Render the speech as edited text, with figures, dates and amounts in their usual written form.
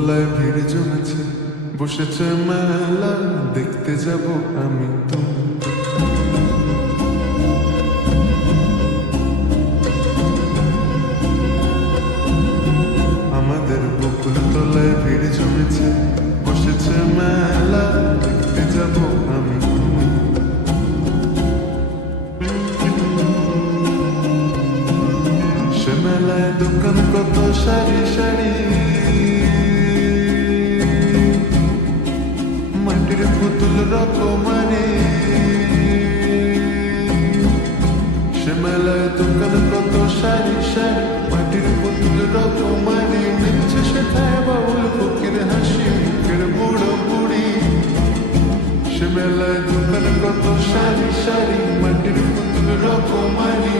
তলায় ভিড় জমেছে, বসেছে মেলা, দেখতে যাব আমি তুমি। আমাদের বকুল তলায় ভিড় জমেছে, বসেছে মেলা, দেখতে যাব আমি তুমি। সে মেলায় দোকান কত সারি সারি, মাটির পুতুল রকমারি। সে মেলায় দোকান কত সারি সারি, মাটির পুতুল রকমারি। মিলছে সেখায় বাউল ফকির হাসি মুখের বুড়ো বুড়ি। সে মেলায় দোকান কত সারি সারি, মাটির পুতুল রকমারি।